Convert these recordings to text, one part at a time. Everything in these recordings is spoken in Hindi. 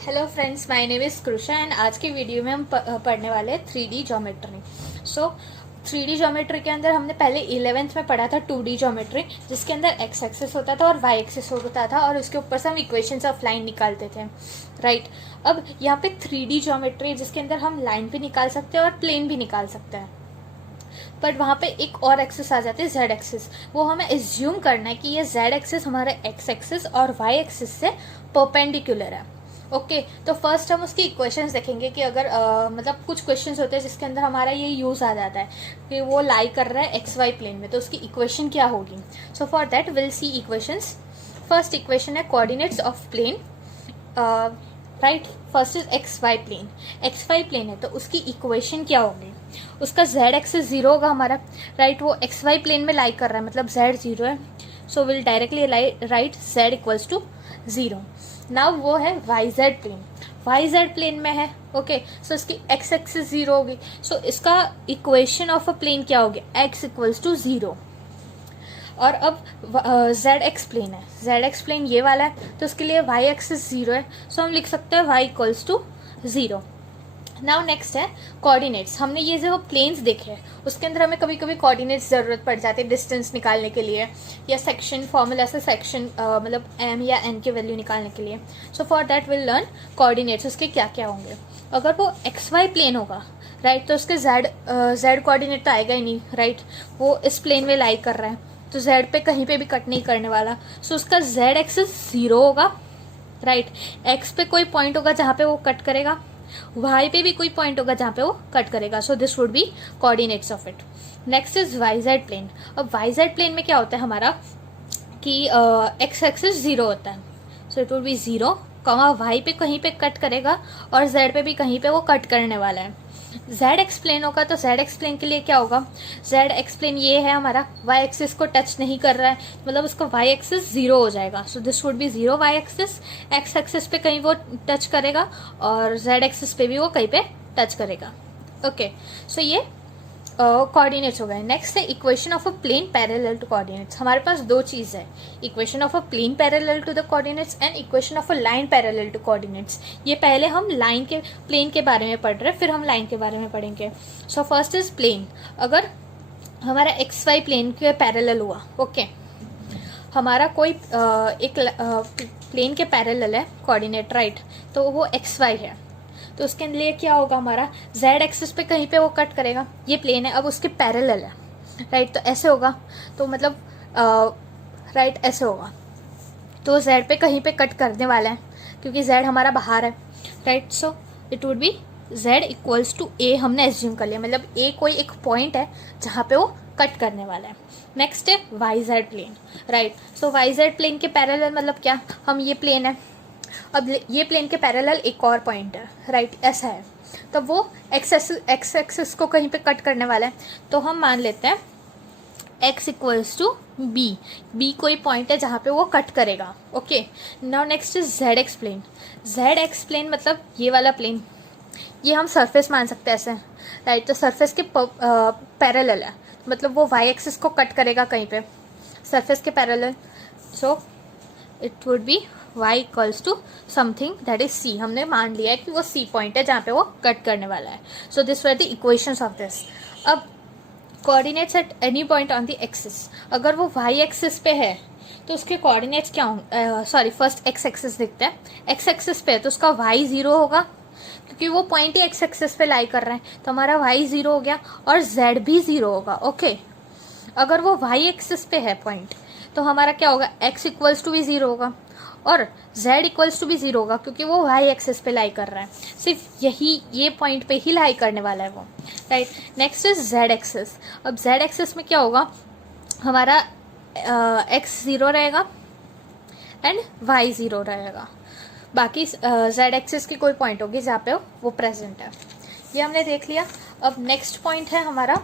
Hello friends, my name is Krisha and आज की वीडियो में हम पढ़ने वाले हैं 3D ज्योमेट्री। सो 3D ज्योमेट्री के अंदर हमने पहले 11th में पढ़ा था 2D ज्योमेट्री, जिसके अंदर एक्स एक्सिस होता था और वाई एक्सिस होता था और उसके ऊपर से हम इक्वेशंस ऑफ लाइन निकालते थे, राइट। अब यहाँ पे 3D ज्योमेट्री जिसके अंदर हम लाइन भी निकाल सकते हैं और प्लेन भी निकाल सकते हैं, बट वहाँ पे एक और एक्सिस आ जाती है जेड एक्सिस। वो हमें एज्यूम करना है कि ये जेड एक्सिस हमारे एक्स एक्सिस और वाई एक्सिस से परपेंडिकुलर है। ओके तो फर्स्ट हम उसकी इक्वेशंस देखेंगे कि अगर मतलब कुछ क्वेश्चंस होते हैं जिसके अंदर हमारा ये यूज आ जाता है कि वो लाई कर रहा है एक्स वाई प्लेन में, तो उसकी इक्वेशन क्या होगी। So for that will see equations. First equation है coordinates of plane, right. First is x y plane. X y plane है तो उसकी इक्वेशन क्या होगी। उसका जेड एक्सिस जीरो होगा हमारा, राइट। वो एक्स वाई प्लेन में लाई कर रहा है मतलब जेड जीरो है, so will directly write z equals to zero. Now वो है y z plane, y z plane में है, ओके। सो इसकी एक्स एक्सिस जीरो होगी, सो इसका इक्वेशन ऑफ अ प्लेन क्या होगी, एक्स इक्वल्स टू जीरो। और अब जेड एक्स प्लेन है, जेड एक्स प्लेन ये वाला है तो उसके लिए वाई एक्सिस जीरो है, सो हम लिख सकते हैं y equals to zero. Now next है कोऑर्डिनेट्स। हमने ये जो प्लेन्स देखे हैं उसके अंदर हमें कभी कभी कोऑर्डिनेट्स जरूरत पड़ जाती है डिस्टेंस निकालने के लिए, या सेक्शन फॉर्मूला से सेक्शन मतलब एम या एन की वैल्यू निकालने के लिए। सो for that will learn coordinates, उसके क्या क्या होंगे। अगर वो एक्स वाई प्लेन होगा, राइट, तो उसके जेड कोऑर्डिनेट तो आएगा ही नहीं, राइट। वो इस प्लेन में लाई कर रहा है तो जेड पे कहीं पे भी कट नहीं करने वाला, सो उसका जेड एक्सिस जीरो होगा, राइट। एक्स पे कोई पॉइंट होगा जहाँ पे वो कट करेगा, वाई पे भी कोई पॉइंट होगा जहाँ पे वो कट करेगा, so this would be coordinates of it. Next is y z plane. अब वाई जेड प्लेन में क्या होता है हमारा कि एक्स एक्सिस जीरो होता है, so it would be zero, comma y पे कहीं पे कट करेगा और जेड पे भी कहीं पे वो कट करने वाला है। जेड एक्स प्लेन होगा तो जेड एक्स प्लेन के लिए क्या होगा, जेड एक्स प्लेन ये है हमारा, वाई एक्सिस को टच नहीं कर रहा है मतलब उसका वाई एक्सिस जीरो हो जाएगा, so this would be zero y axis. X axis पे कहीं वो टच करेगा और जेड एक्सिस पे भी वो कहीं पे टच करेगा, ओके। सो ये कोऑर्डिनेट्स हो गए। नेक्स्ट है equation of a plane parallel to coordinates. हमारे पास दो चीज है, equation of a plane parallel to the coordinates and equation of a line parallel to coordinates. ये पहले हम लाइन के प्लेन के बारे में पढ़ रहे हैं, फिर हम लाइन के बारे में पढ़ेंगे। So first is plane. अगर हमारा एक्स वाई प्लेन के पैरेलल हुआ, ओके, हमारा कोई एक प्लेन के पैरेलल है कोऑर्डिनेट, राइट, तो वो एक्स वाई है, तो उसके लिए क्या होगा हमारा, जेड एक्सिस पे कहीं पे वो कट करेगा, ये प्लेन है अब उसके पैरेलल है, राइट, तो ऐसे होगा, तो मतलब राइट ऐसे होगा, तो जेड पे कहीं पे कट करने वाला है क्योंकि जेड हमारा बाहर है, right. So it would be z equals to a, हमने एज्यूम कर लिया, मतलब ए कोई एक पॉइंट है जहाँ पे वो कट करने वाला है। नेक्स्ट है वाई जेड प्लेन, राइट। सो वाई जेड प्लेन के पैरेलल मतलब क्या, हम ये प्लेन है, अब ये प्लेन के पैरेलल एक और पॉइंट है, राइट, ऐसा है, तब वो एक्स एक्सिस को कहीं पे कट करने वाला है, तो हम मान लेते हैं x equals to b, b कोई पॉइंट है जहाँ पे वो कट करेगा, okay. Now next is z x plane. Z x plane मतलब ये वाला प्लेन, ये हम सरफेस मान सकते हैं ऐसे, राइट, तो सरफेस के पैरेलल है मतलब वो वाई एक्सिस को कट करेगा कहीं पे सरफेस के parallel, so it would be y equals to something that is c। हमने मान लिया है कि वो c पॉइंट है जहाँ पे वो कट करने वाला है, so this were the equations of this. अब coordinates at any point on the axis. अगर वो y एक्सिस पे है तो उसके कोऑर्डिनेट्स क्या होंगे, सॉरी फर्स्ट x एक्सिस देखते हैं, x एक्सिस पे है तो उसका y जीरो होगा क्योंकि वो पॉइंट ही x एक्सिस पे लाई कर रहा है, तो हमारा y जीरो हो गया और z भी जीरो होगा, ओके। अगर वो y एक्सिस पे है पॉइंट तो हमारा क्या होगा, x इक्वल्स टू भी जीरो होगा और z इक्वल्स टू भी जीरो होगा क्योंकि वो y एक्सिस पे लाई कर रहा है, सिर्फ यही ये पॉइंट पे ही लाई करने वाला है वो, right. Next is z axis. अब z एक्सिस में क्या होगा हमारा, x जीरो रहेगा एंड y जीरो रहेगा, बाकी z एक्सिस की कोई पॉइंट होगी जहाँ पे वो प्रेजेंट है। ये हमने देख लिया। अब नेक्स्ट पॉइंट है हमारा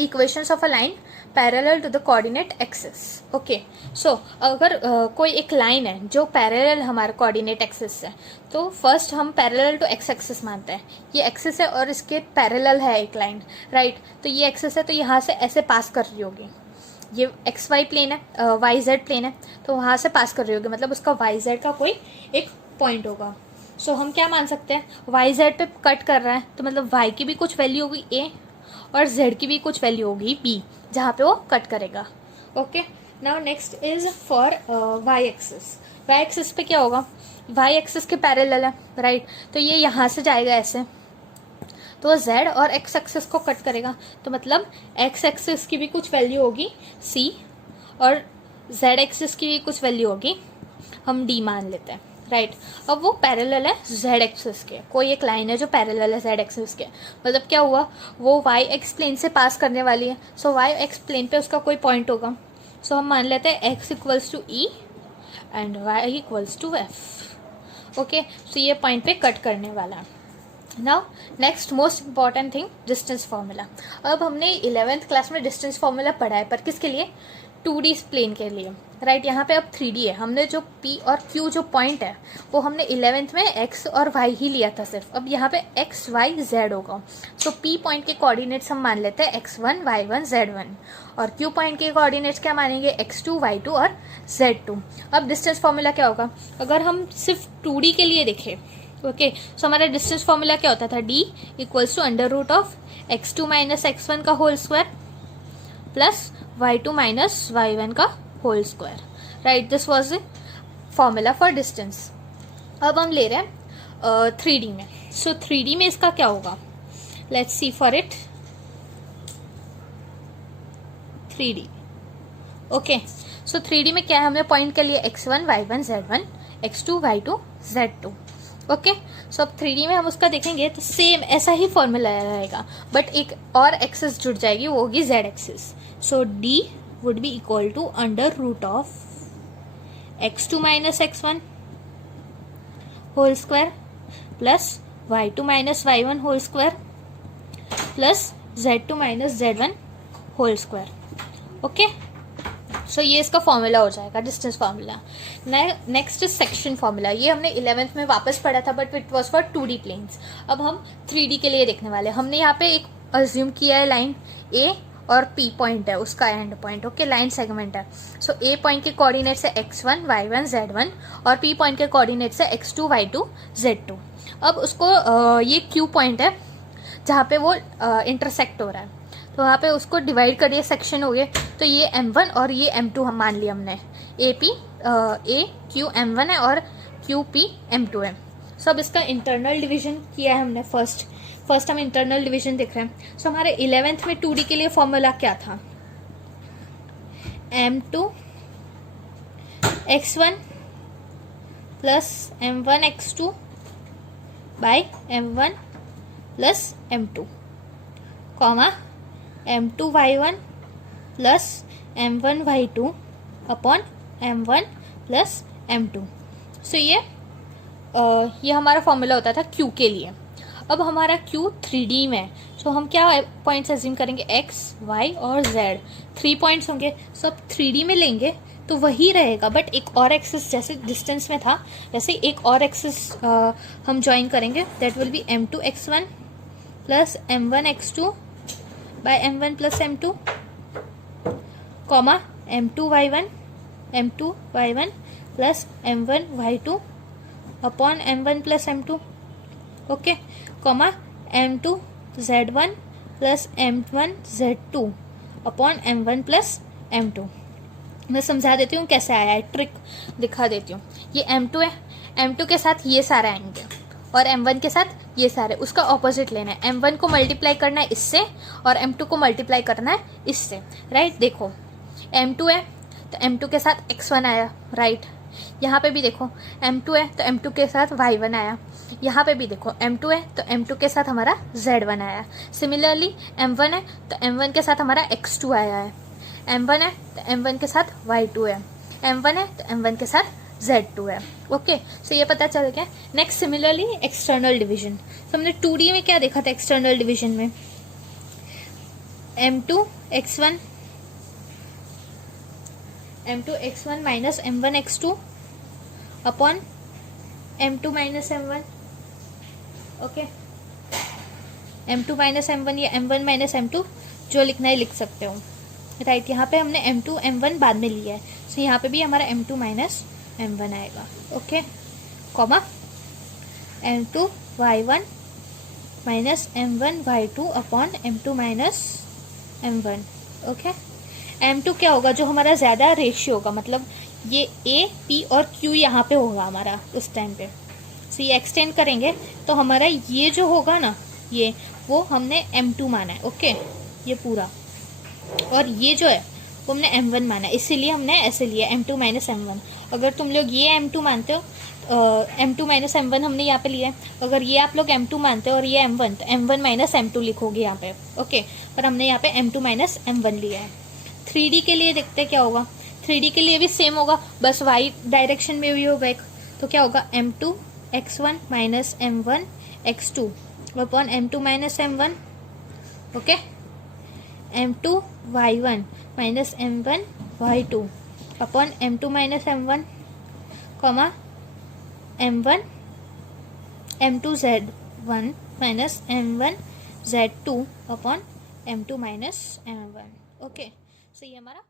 equations of a line parallel to the coordinate axis, okay. So अगर कोई एक लाइन है जो पैरेलल हमारे कोऑर्डिनेट एक्सिस है, तो फर्स्ट हम पैरेलल टू एक्स एक्सिस मानते हैं, ये एक्सिस है और इसके पैरेलल है एक लाइन, राइट, तो ये एक्सिस है तो यहाँ से ऐसे पास कर रही होगी, ये एक्स वाई प्लेन है, वाई जेड प्लेन है, तो वहाँ से पास कर रही होगी मतलब उसका वाई जेड का कोई एक पॉइंट होगा, सो हम क्या मान सकते हैं, वाई जेड पे कट कर रहा है तो मतलब वाई की भी कुछ वैल्यू होगी ए और जेड की भी कुछ वैल्यू होगी बी, जहाँ पे वो कट करेगा। Okay, now next is for Y axis. Y axis पे क्या होगा, वाई एक्सिस के पैरेलल है राइट, तो ये यहाँ से जाएगा ऐसे, तो z और x एक्सिस को कट करेगा, तो मतलब x एक्सिस की भी कुछ वैल्यू होगी c और z एक्सिस की भी कुछ वैल्यू होगी, हम d मान लेते हैं राइट। अब वो पैरेलल है z एक्सिस के, कोई एक लाइन है जो पैरेलल है z एक्सिस के, मतलब क्या हुआ, वो y एक्स प्लेन से पास करने वाली है, सो y एक्स प्लेन पे उसका कोई पॉइंट होगा, सो हम मान लेते हैं x equals to e and y equals to f। Okay, so ये पॉइंट पे कट करने वाला है। Now next most important thing, distance formula. अब हमने 11th क्लास में डिस्टेंस फार्मूला पढ़ा है, पर किसके लिए, 2D प्लेन के लिए राइट। यहाँ पे अब 3D है, हमने जो P और Q जो पॉइंट है वो हमने 11th में X और Y ही लिया था सिर्फ, अब यहाँ पे X Y Z होगा। सो P पॉइंट के कोऑर्डिनेट्स हम मान लेते हैं X1 Y1 Z1 और Q पॉइंट के कोऑर्डिनेट्स क्या मानेंगे, X2 Y2 और Z2। अब डिस्टेंस फार्मूला क्या होगा, अगर हम सिर्फ 2D के लिए देखें, ओके, सो हमारा डिस्टेंस फार्मूला क्या होता था, D equals to under root of x2 minus x1 का whole square plus y2 minus y1 का whole square right. This was the formula for distance. अब हम ले रहे हैं 3D में, सो 3D में इसका क्या होगा, let's see for it 3D। Okay, so 3D में क्या है, हमने पॉइंट के लिए x1 y1 z1 x2 y2 z2। Okay, सो अब 3D में हम उसका देखेंगे तो सेम ऐसा ही फॉर्मूला रहेगा, बट एक और एक्सिस जुड़ जाएगी, वो होगी z axis. So d would be equal to under root of x2 minus x1 whole square plus y2 minus y1 whole square plus z2 minus z1 whole square. Okay, so ये इसका फॉर्मूला हो जाएगा, distance formula. Next section formula, ये हमने 11th में वापस पढ़ा था, but it was for 2D planes. अब हम 3D के लिए देखने वाले हैं। हमने यहाँ पे एक अज्यूम किया है लाइन A और P पॉइंट है उसका and point, okay, line segment है। सो A पॉइंट के कोऑर्डिनेट्स है x1 y1 z1 और P पॉइंट के कोऑर्डिनेट्स है x2 y2 z2। अब उसको ये Q पॉइंट है जहाँ पे वो इंटरसेक्ट हो रहा है, तो वहाँ पे उसको डिवाइड करिए, सेक्शन हो गए, तो ये M1 और ये M2 हम मान लिया हमने, A Q M1 है और QP M2 है। सो अब इसका इंटरनल डिवीजन किया है हमने, फर्स्ट हम इंटरनल डिवीजन देख रहे हैं। सो हमारे 11th में 2D के लिए फॉर्मूला क्या था, M2 x1 plus M1 x2 by M1 plus M2 comma M2 y1 plus M1 y2 upon M1 plus M2। सो ये हमारा फॉर्मूला होता था Q के लिए। अब हमारा Q 3D में, सो हम क्या पॉइंट्स अज्यूम करेंगे, X Y और Z, 3 पॉइंट्स होंगे। सो अब 3D में लेंगे तो वही रहेगा, बट एक और एक्सिस, जैसे डिस्टेंस में था वैसे एक और एक्सिस हम ज्वाइन करेंगे, that will be M2 x1 plus M1 x2 by M1 plus M2 comma M2 y1 plus M1 y2 upon M1 plus M2, okay, comma M2 z1 plus M1 z2 upon M1 plus M2। मैं समझा देती हूँ कैसे आया है, ट्रिक दिखा देती हूँ। ये M2 है, M2 के साथ ये सारे आएंगे और M1 के साथ ये सारे, उसका ऑपोजिट लेना है। M1 को मल्टीप्लाई करना है इससे और M2 को मल्टीप्लाई करना है इससे, राइट। देखो M2 है तो M2 के साथ x1 आया, राइट। यहाँ पे भी देखो M2 है तो M2 के साथ y1 आया, यहाँ पे भी देखो M2 है तो M2 के साथ हमारा z1 आया। सिमिलरली M1 है तो M1 के साथ हमारा x2 आया है, M1 है तो M1 के साथ y2 है, M1 है तो M1 के साथ Z2 है। ओके, सो ये पता चल गया। नेक्स्ट सिमिलरली एक्सटर्नल डिवीजन, तो हमने 2D में क्या देखा था एक्सटर्नल डिवीजन में, M2 x1 minus M1 x2 upon M2 minus M1, okay, M2 minus M1 या M1 माइनस M2 जो लिखना है लिख सकते हो, राइट। यहाँ पे हमने M2 M1 बाद में लिया है, सो यहाँ पे भी हमारा M2 माइनस M1 आएगा, okay, comma m2 y1 minus m1 y2 upon m2 minus m1। Okay, m2 क्या होगा, जो हमारा ज़्यादा रेशियो होगा, मतलब ये a p और q यहाँ पे होगा हमारा उस टाइम पे। सो ये एक्सटेंड करेंगे तो हमारा ये जो होगा ना, ये वो हमने m2 माना है। ओके, ये पूरा, और ये जो है वो हमने m1 माना है, इसीलिए हमने ऐसे लिया m2 माइनस m1। अगर तुम लोग ये m2 मानते हो, m2 माइनस m1 हमने यहाँ पे लिया है। अगर ये आप लोग m2 मानते हो और ये m1, तो m1 माइनस m2 लिखोगे यहाँ पे। ओके, पर हमने यहाँ पे m2 माइनस m1 लिया है। 3D के लिए देखते हैं क्या होगा। 3D के लिए भी सेम होगा, बस y डायरेक्शन में भी होगा एक। तो क्या होगा, m2 x1 minus m1 x2 upon m2 minus m1। Okay, m2 y1 minus m1 y2 upon m2 minus m1, comma m1 m2 z1 minus m1 z2 upon m2 minus m1। Okay, so ये हमारा